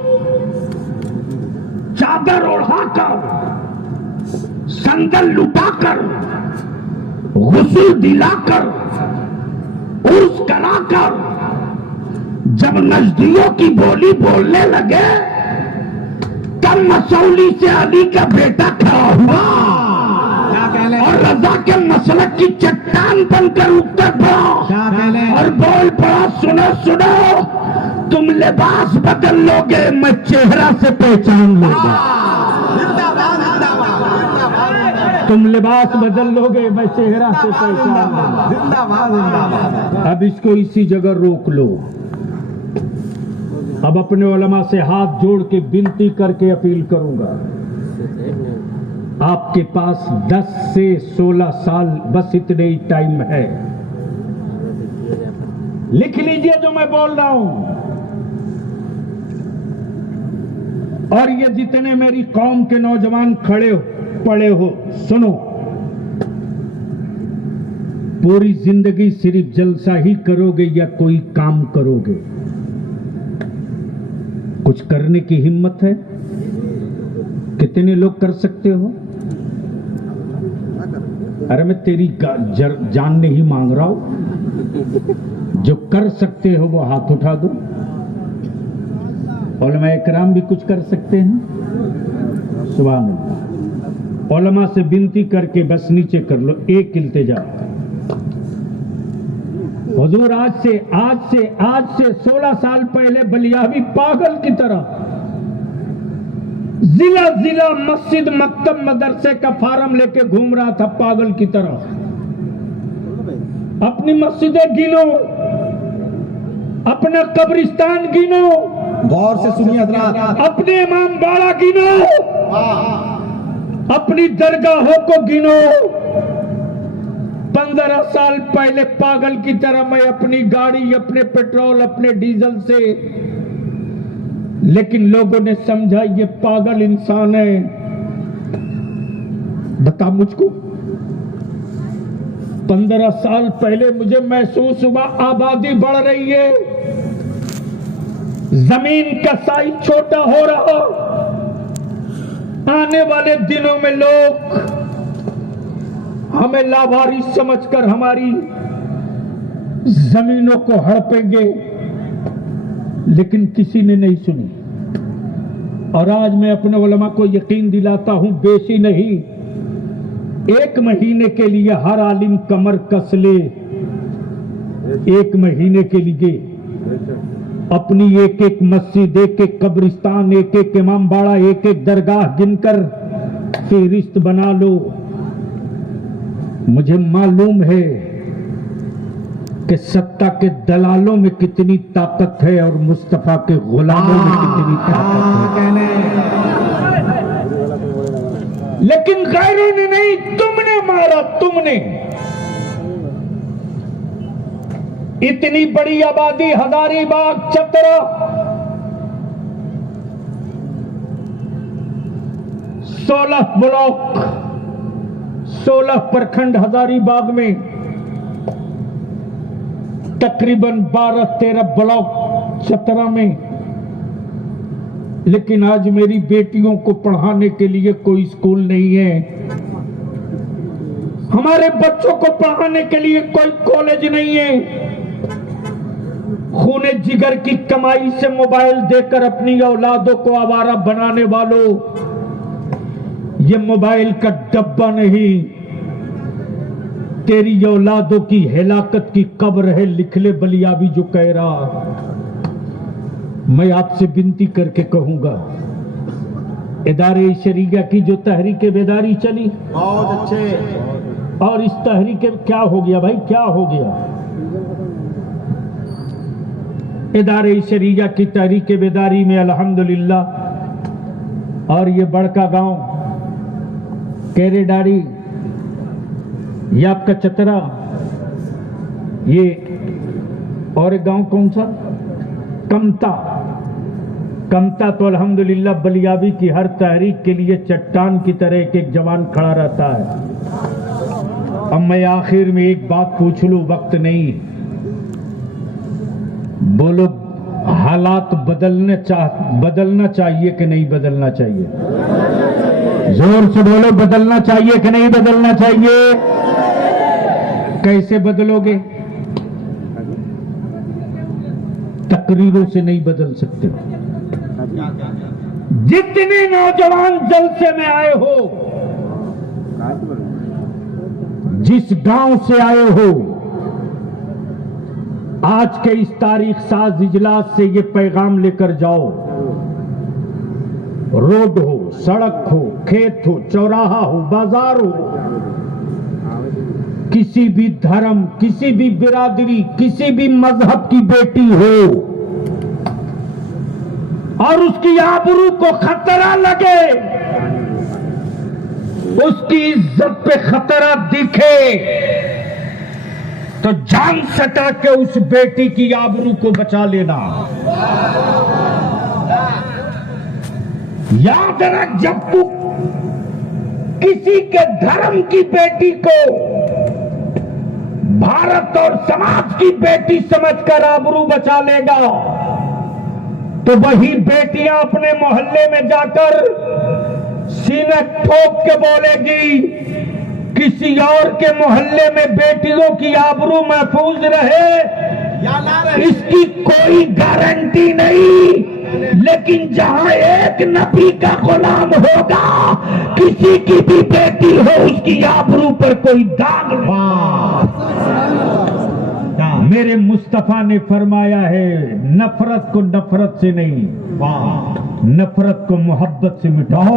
चादर ओढ़ाकर, संदल लुटाकर, गुस्ल दिलाकर, उर्स कराकर जब नजदियों की बोली बोलने लगे, तब मसौली से अली का बेटा खड़ा हुआ और रजा के मसलक की चट्टान बनकर उतर पड़ा और बोल पड़ा, सुनो सुनो, तुम लिबास बदल लोगे, मैं चेहरा से पहचान लूंगा। तुम लिबास बदल लोगे, मैं चेहरा से पहचान लूंगा। अब इसको इसी जगह रोक लो। अब अपने उलमा से हाथ जोड़ के विनती करके अपील करूंगा, आपके पास 10 से 16 साल बस इतने ही टाइम है। लिख लीजिए जो मैं बोल रहा हूं, और ये जितने मेरी कौम के नौजवान खड़े पड़े हो, सुनो। पूरी जिंदगी सिर्फ जलसा ही करोगे या कोई काम करोगे? कुछ करने की हिम्मत है? कितने लोग कर सकते हो? अरे मैं तेरी जान नहीं मांग रहा हूं, जो कर सकते हो वो हाथ उठा दो। उलमा इकराम भी कुछ कर सकते हैं। सुभान अल्लाह। उलमा से विनती करके बस नीचे कर लो, एक इल्तिजा। हुजूर आज से 16 साल पहले बलियावी पागल की तरह जिला जिला मस्जिद मकतब मदरसे का फार्म लेके घूम रहा था, पागल की तरह। अपनी मस्जिदें गिनो, अपना कब्रिस्तान गिनो, गौर से सुनिए हजरात, अपने इमाम बाड़ा गिनो, अपनी दरगाहों को गिनो। 15 साल पहले पागल की तरह मैं अपनी गाड़ी, अपने पेट्रोल, अपने डीजल से, लेकिन लोगों ने समझा ये पागल इंसान है। बता मुझको, 15 साल पहले मुझे महसूस हुआ आबादी बढ़ रही है, जमीन का साइज छोटा हो रहा, आने वाले दिनों में लोग हमें लावारिस समझकर हमारी जमीनों को हड़पेंगे, लेकिन किसी ने नहीं सुनी। और आज मैं अपने उलमा को यकीन दिलाता हूं, बेशी नहीं, 1 महीने के लिए हर आलिम कमर कस ले, 1 महीने के लिए अपनी एक एक मस्जिद, एक एक कब्रिस्तान, एक एक इमाम बाड़ा, एक एक दरगाह गिनकर फहरिस्त बना लो। मुझे मालूम है कि सत्ता के दलालों में कितनी ताकत है और मुस्तफा के गुलामों में कितनी ताकत है, लेकिन गैरों ने नहीं, तुमने मारा, तुमने। इतनी बड़ी आबादी, हजारीबाग, चतरा, 16 ब्लॉक, 16 प्रखंड हजारीबाग में, तकरीबन 12-13 ब्लॉक चतरा में, लेकिन आज मेरी बेटियों को पढ़ाने के लिए कोई स्कूल नहीं है, हमारे बच्चों को पढ़ाने के लिए कोई कॉलेज नहीं है। खूने जिगर की कमाई से मोबाइल देकर अपनी औलादों को आवारा बनाने वालों, ये मोबाइल का डब्बा नहीं, तेरी औलादों की हिलाकत की कब्र है, लिख ले बलियावी जो कह रहा। मैं आपसे विनती करके कहूंगा, इदारे शरीया की जो तहरीक बेदारी चली, बहुत अच्छे, और इस तहरीक क्या हो गया भाई, क्या हो गया? इदारे शरीया की तहरीक बेदारी में अल्हम्दुलिल्लाह, और ये बड़का गांव केरेडारी, ये आपका चतरा, ये और एक गांव कौन सा, कमता। कमता तो अल्हम्दुलिल्लाह बलियावी की हर तहरीक के लिए चट्टान की तरह एक एक जवान खड़ा रहता है। अब मैं आखिर में एक बात पूछ लूं, वक्त नहीं, बोलो हालात बदलना चाहिए कि नहीं बदलना चाहिए? जोर से बोलो, बदलना चाहिए कि नहीं बदलना चाहिए? कैसे बदलोगे? तकरीरों से नहीं बदल सकते। जितने नौजवान जलसे में आए हो, जिस गांव से आए हो, आज के इस तारीख साज इजलास से ये पैगाम लेकर जाओ। रोड हो, सड़क हो, खेत हो, चौराहा हो, बाजार हो, किसी भी धर्म, किसी भी बिरादरी, किसी भी मजहब की बेटी हो और उसकी आबरू को खतरा लगे, उसकी इज्जत पे खतरा दिखे, तो जान सटा के उस बेटी की आबरू को बचा लेना। याद रख, जब तू किसी के धर्म की बेटी को भारत और समाज की बेटी समझकर आबरू बचा लेगा, तो वही बेटियां अपने मोहल्ले में जाकर सीने ठोक के बोलेगी, किसी और के मोहल्ले में बेटियों की आबरू महफूज रहे या ना रहे, इसकी कोई गारंटी नहीं। लेकिन जहां एक नबी का गुलाम होगा, किसी की भी बेटी हो, उसकी आबरू पर कोई दाग नहीं। मेरे मुस्तफा ने फरमाया है, नफरत को नफरत से नहीं, नफरत को मोहब्बत से मिटाओ।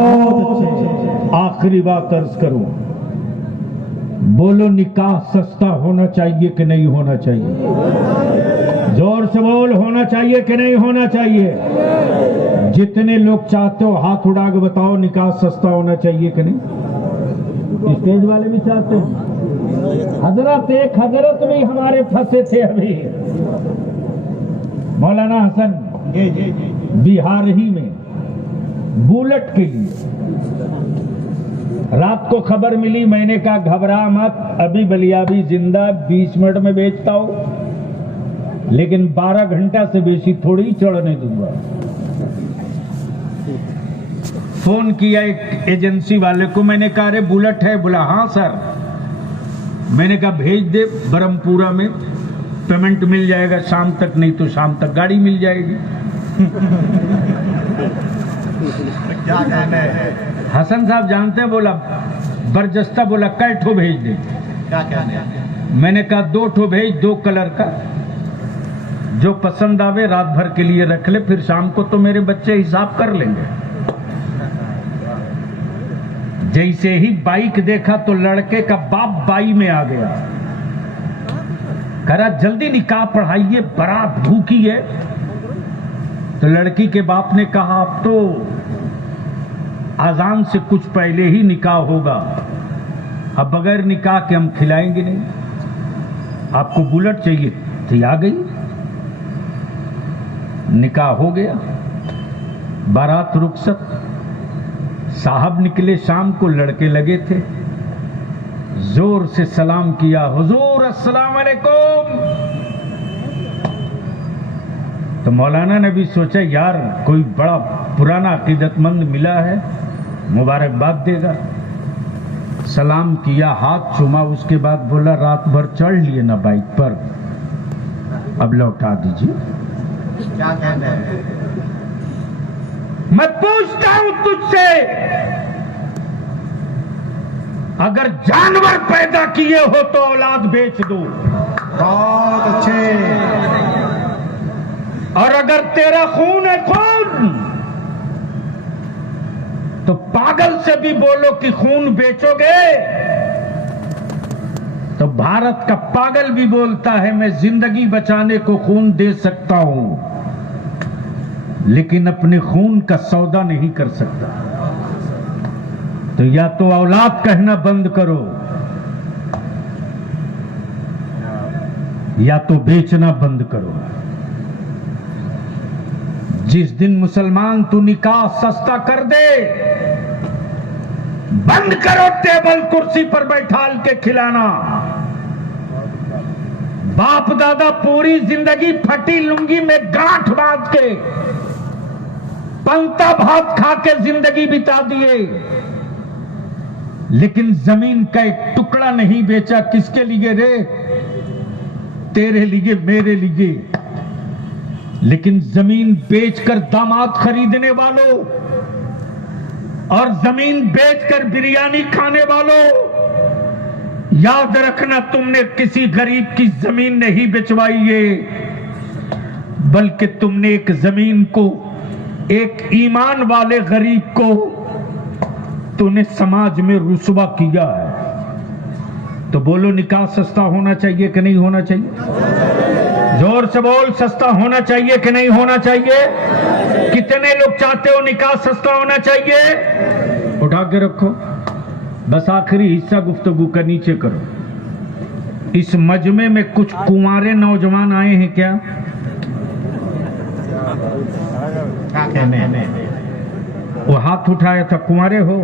आखिरी बात अर्ज करूं, बोलो, निकाह सस्ता होना चाहिए कि नहीं होना चाहिए? जोर से बोल, होना चाहिए कि नहीं होना चाहिए? जितने लोग चाहते हो हाथ उड़ा के बताओ, निकाह सस्ता होना चाहिए कि नहीं? स्टेज वाले भी चाहते हैं। हजरत, एक हजरत भी हमारे फंसे थे अभी, मौलाना हसन, बिहार ही में बुलेट के लिए। रात को खबर मिली, मैंने कहा घबरा मत, अभी बलियाबी जिंदा 20 मिनट में बेचता हूं, लेकिन 12 घंटा से बेसी थोड़ी ही चढ़ने दूंगा। फोन किया एक एजेंसी वाले को, मैंने कहा अरे बुलेट है? बोला हाँ सर। मैंने कहा भेज दे, बरमपुरा में पेमेंट मिल जाएगा शाम तक, नहीं तो शाम तक गाड़ी मिल जाएगी। क्या कहना है? हसन साहब जानते हैं, बोला बरजस्ता, बोला कल ठो भेज दे। क्या कहना है? मैंने कहा 2 ठो भेज, 2 कलर का, जो पसंद आवे रात भर के लिए रख ले, फिर शाम को तो मेरे बच्चे हिसाब कर लेंगे। जैसे ही बाइक देखा तो लड़के का बाप बाई में आ गया, कह रहा जल्दी निकाह पढ़ाइए, बारात भूखी है। तो लड़की के बाप ने कहा अब तो आजान से कुछ पहले ही निकाह होगा, अब बगैर निकाह के हम खिलाएंगे नहीं, आपको बुलेट चाहिए? तो आ गई, निकाह हो गया, बारात रुखसत, साहब निकले शाम को, लड़के लगे थे, जोर से सलाम किया, हुजूर अस्सलाम वालेकुम। तो मौलाना ने भी सोचा यार कोई बड़ा पुराना अकीदतमंद मिला है, मुबारकबाद देगा। सलाम किया, हाथ चूमा, उसके बाद बोला रात भर चढ़ लिए ना बाइक पर, अब लौटा दीजिए। क्या कहना है? मैं पूछता हूं तुझसे, अगर जानवर पैदा किए हो तो औलाद बेच दो। बहुत अच्छे। और अगर तेरा खून है खून, तो पागल से भी बोलो कि खून बेचोगे, तो भारत का पागल भी बोलता है मैं जिंदगी बचाने को खून दे सकता हूं, लेकिन अपने खून का सौदा नहीं कर सकता। तो या तो औलाद कहना बंद करो, या तो बेचना बंद करो। जिस दिन मुसलमान तू निकाह सस्ता कर दे, बंद करो टेबल कुर्सी पर बैठाल के खिलाना, बाप दादा पूरी जिंदगी फटी लुंगी में गांठ बांध के पलता भात खा के जिंदगी बिता दिए, लेकिन जमीन का एक टुकड़ा नहीं बेचा। किसके लिए रे? तेरे लिए, मेरे लिए। लेकिन जमीन बेचकर दामाद खरीदने वालों और जमीन बेचकर बिरयानी खाने वालों, याद रखना, तुमने किसी गरीब की जमीन नहीं बिचवाई है, बल्कि तुमने एक जमीन को, एक ईमान वाले गरीब को तूने समाज में रुसवा किया है। तो बोलो, निकाह सस्ता होना चाहिए कि नहीं होना चाहिए? जोर से बोल, सस्ता होना चाहिए कि नहीं होना चाहिए? कितने लोग चाहते हो निकाह सस्ता होना चाहिए? उठा के रखो। बस आखिरी हिस्सा गुफ्तगू का नीचे करो। इस मजमे में कुछ कुंवारे नौजवान आए हैं क्या? नहीं, वो हाथ उठाया था। कुंवारे हो,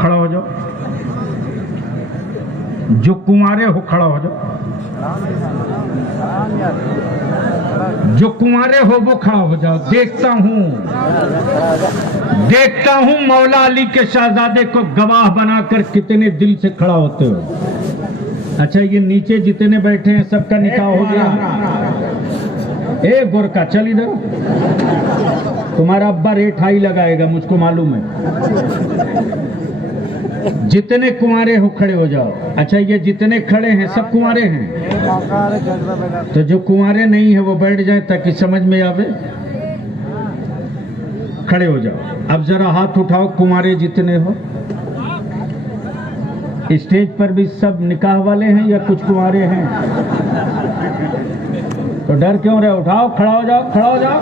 खड़ा हो जाओ। जो कुंवारे हो खड़ा हो जाओ। जो कुंवारे हो वो खड़ा हो जाओ। देखता हूं मौला अली के शहजादे को गवाह बनाकर कितने दिल से खड़ा होते हो। अच्छा, ये नीचे जितने बैठे हैं सबका निकाह हो गया? ए गोरका, चल इधर। तुम्हारा अब्बा रेट हाई लगाएगा, मुझको मालूम है। जितने कुंवारे हो खड़े हो जाओ। अच्छा, ये जितने खड़े हैं सब कुंवारे हैं? तो जो कुंवारे नहीं है वो बैठ जाए ताकि समझ में आवे। खड़े हो जाओ। अब जरा हाथ उठाओ कुंवारे जितने हो। स्टेज पर भी सब निकाह वाले हैं या कुछ कुंवारे हैं? तो डर क्यों रहे? उठाओ, खड़ा हो जाओ, खड़ा हो जाओ।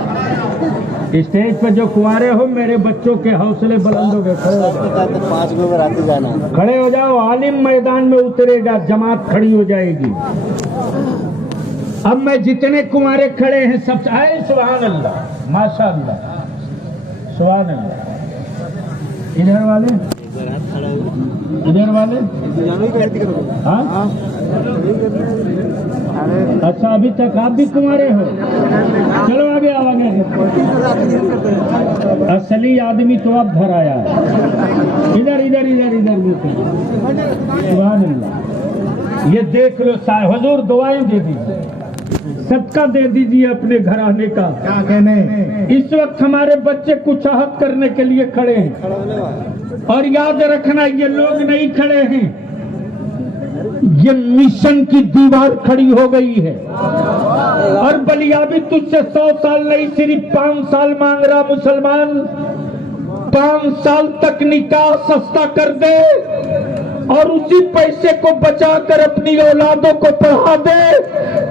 स्टेज पर जो कुंवारे हो, मेरे बच्चों के हौसले बुलंद हो गए। खड़े हो जाओ। आलिम मैदान में उतरेगा, जमात खड़ी हो जाएगी। अब मैं जितने कुंवारे खड़े हैं सब, आए सुभान अल्लाह, माशाअल्लाह, सुभान अल्लाह। इधर वाले, इधर वाले, हाँ? अच्छा, अभी तक आप भी कुंवारे हो? चलो आगे आओ, आगे। असली आदमी तो अब घर आया है। इधर इधर इधर इधर। सुभान अल्लाह। ये देख लो, हुजूर दुआएं दे दीजिए, सदका दे दीजिए अपने घराने का। क्या कहने, इस वक्त हमारे बच्चे कुछ चाहत करने के लिए खड़े हैं। और याद रखना, ये लोग नहीं खड़े हैं, ये मिशन की दीवार खड़ी हो गई है। और बलिया भी तुझसे 100 साल नहीं, सिर्फ 5 साल मांग रहा मुसलमान। 5 साल तक निकाह सस्ता कर दे और उसी पैसे को बचाकर अपनी औलादों को पढ़ा दे।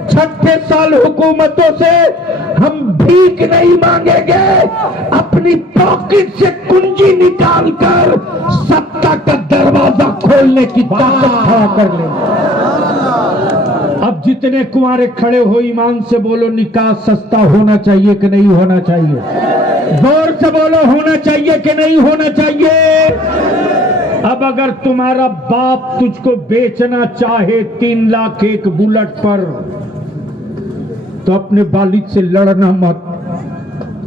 6ठे साल हुकूमतों से हम भीख नहीं मांगेंगे, अपनी पॉकेट से कुंजी निकालकर सत्ता का दरवाजा खोलने की ताकत खड़ा कर लेंगे। अब जितने कुंवारे खड़े हो, ईमान से बोलो, निकाह सस्ता होना चाहिए कि नहीं होना चाहिए? जोर से बोलो, होना चाहिए कि नहीं होना चाहिए? अब अगर तुम्हारा बाप तुझको बेचना चाहे 3 लाख एक बुलेट पर, तो अपने वालिद से लड़ना मत,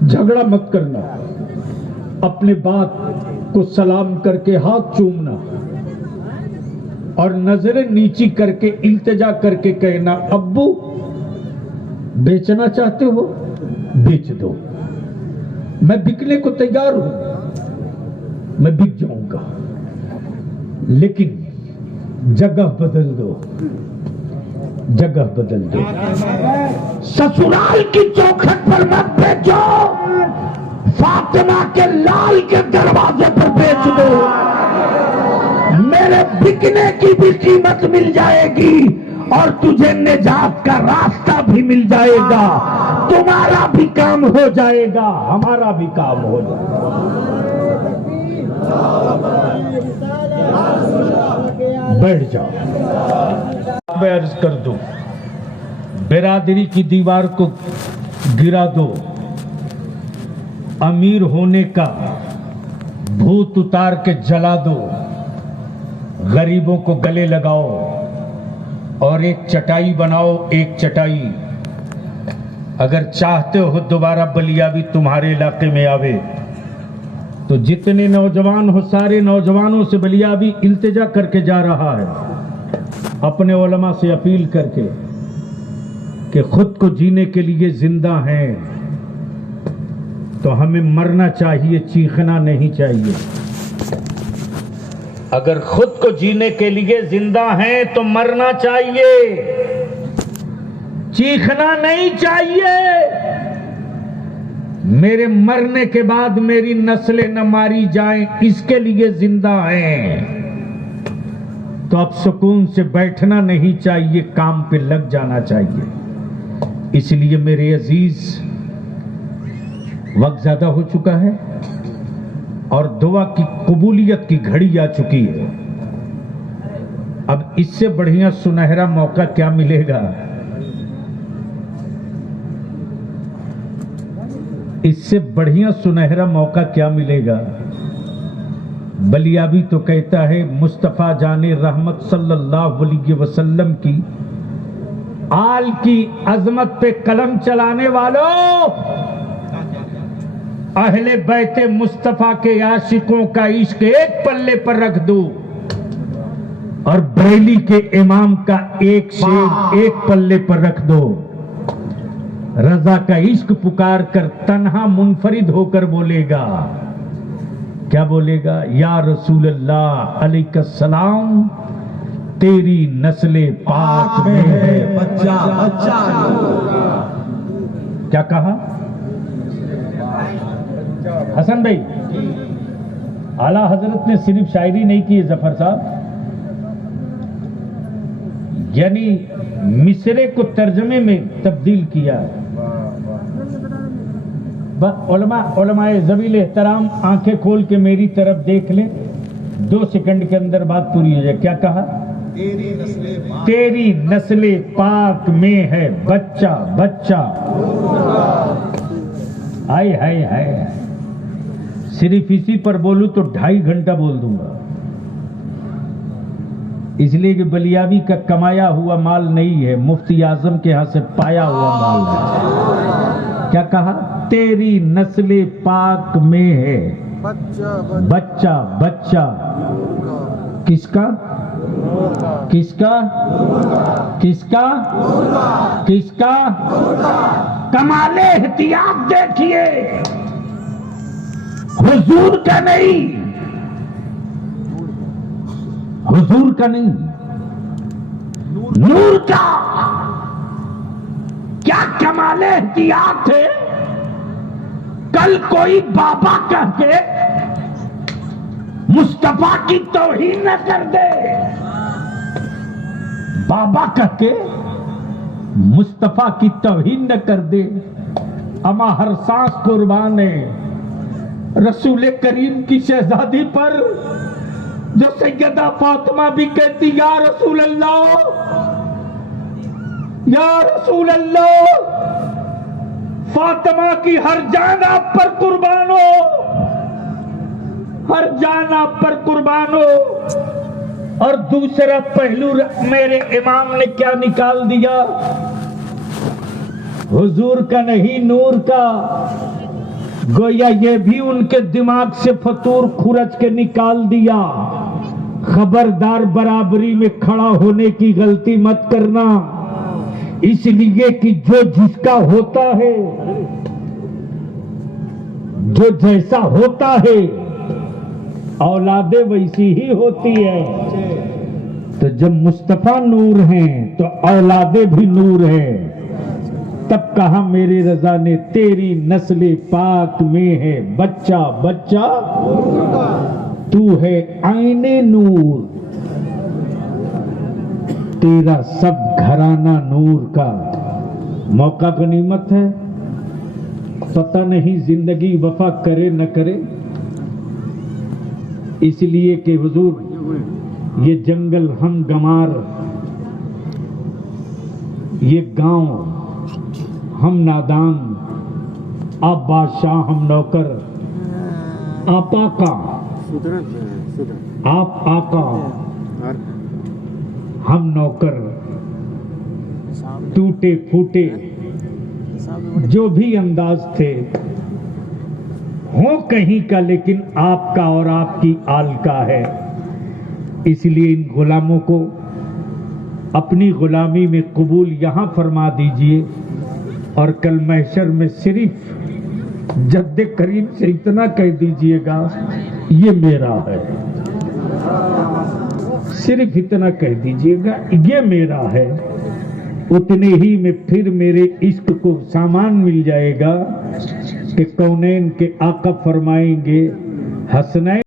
झगड़ा मत करना। अपने बाप को सलाम करके हाथ चूमना और नजरें नीची करके इल्तिजा करके कहना, अब्बू बेचना चाहते हो, बेच दो, मैं बिकने को तैयार हूं, मैं बिक जाऊंगा, लेकिन जगह बदल दो, जगह बदल दो। ससुराल की चौखट पर मत बेचो, फातिमा के लाल के दरवाजे पर बेच दो। मेरे बिकने की भी कीमत मिल जाएगी और तुझे निजात का रास्ता भी मिल जाएगा। तुम्हारा भी काम हो जाएगा, हमारा भी काम हो जाएगा। बैठ जाओ। मैं अर्ज कर दूं, बिरादरी की दीवार को गिरा दो, अमीर होने का भूत उतार के जला दो, गरीबों को गले लगाओ, और एक चटाई बनाओ, एक चटाई। अगर चाहते हो दोबारा बलियाबी तुम्हारे इलाके में आवे तो जितने नौजवान हो सारे नौजवानों से बलियाबी इल्तिजा करके जा रहा है, अपने उलमा से अपील करके कि खुद को जीने के लिए जिंदा हैं तो हमें मरना चाहिए, चीखना नहीं चाहिए। अगर खुद को जीने के लिए जिंदा हैं तो मरना चाहिए, चीखना नहीं चाहिए। मेरे मरने के बाद मेरी नस्लें न मारी जाएं, इसके लिए जिंदा हैं तो अब सुकून से बैठना नहीं चाहिए, काम पे लग जाना चाहिए। इसलिए मेरे अजीज, वक्त ज्यादा हो चुका है और दुआ की कबूलियत की घड़ी आ चुकी है। अब इससे बढ़िया सुनहरा मौका क्या मिलेगा? इससे बढ़िया सुनहरा मौका क्या मिलेगा? बलियाबी तो कहता है मुस्तफा जाने रहमत सल्लल्लाहु अलैहि वसल्लम की आल की अजमत पे कलम चलाने वालों, अहले बैते मुस्तफा के आशिकों का इश्क एक पल्ले पर रख दो और बरेली के इमाम का एक शेर एक पल्ले पर रख दो। रजा का इश्क पुकार कर तन्हा मुनफरिद होकर बोलेगा, क्या बोलेगा? या रसूल अल्लाह अलैहिस्सलाम, तेरी नस्ले पाक में है बच्चा बच्चा। क्या कहा हसन भाई? आला हजरत ने सिर्फ शायरी नहीं की है जफर साहब, यानी मिसरे को तर्जमे में तब्दील किया है। उलमाए ज़वील एहतराम आंखें खोल के मेरी तरफ देख लें, 2 सेकंड के अंदर बात पूरी हो जाए। क्या कहा? तेरी नस्ले पाक में है बच्चा बच्चा। हाय हाय हाय, सिर्फ इसी पर बोलूं तो 2.5 घंटा बोल दूंगा, इसलिए कि बलियाबी का कमाया हुआ माल नहीं है, मुफ्ती आजम के यहां से पाया हुआ माल है। क्या कहा? तेरी नस्ले पाक में है बच्चा बच्चा। किसका किसका किसका किसका? कमाले एहतियात देखिए, हुजूर का नहीं, हुजूर का नहीं, नूर का। क्या कमाले एहतियात है? कल कोई बाबा कह के मुस्तफा की तौहीन न कर दे, बाबा कह के मुस्तफा की तौहीन न कर दे। अमा हर सांस कुर्बान है रसूल करीम की शहजादी पर, जो सैयदा फातिमा भी कहती या रसूल अल्लाह, या रसूल अल्लाह, फातिमा की हर जान आप पर कुर्बान हो, हर जान आप पर कुर्बान हो। और दूसरा पहलू मेरे इमाम ने क्या निकाल दिया? हुजूर का नहीं, नूर का। गोया ये भी उनके दिमाग से फतूर खुरच के निकाल दिया। खबरदार, बराबरी में खड़ा होने की गलती मत करना, इसलिए कि जो जिसका होता है, जो जैसा होता है, औलादे वैसी ही होती है। तो जब मुस्तफा नूर हैं तो औलादे भी नूर हैं। तब कहा मेरे रजा ने, तेरी नस्ले पाक में है बच्चा बच्चा। तू है आईने नूर, तेरा सब घराना नूर का। मौका गनीमत है, पता नहीं जिंदगी वफा करे न करे, इसलिए कि हुजूर ये जंगल हम गमार, ये गांव हम नादान, आप बादशाह हम नौकर, आप आका, आप आका हम नौकर। टूटे फूटे जो भी अंदाज थे हो कहीं का, लेकिन आपका और आपकी आल का है। इसलिए इन गुलामों को अपनी गुलामी में कबूल यहां फरमा दीजिए और कल महशर में सिर्फ जद्दे करीम से इतना कह दीजिएगा, ये मेरा है। सिर्फ इतना कह दीजिएगा, ये मेरा है। उतने ही में फिर मेरे इश्क को सामान मिल जाएगा कि कौनैन के आका फरमाएंगे, हसनैन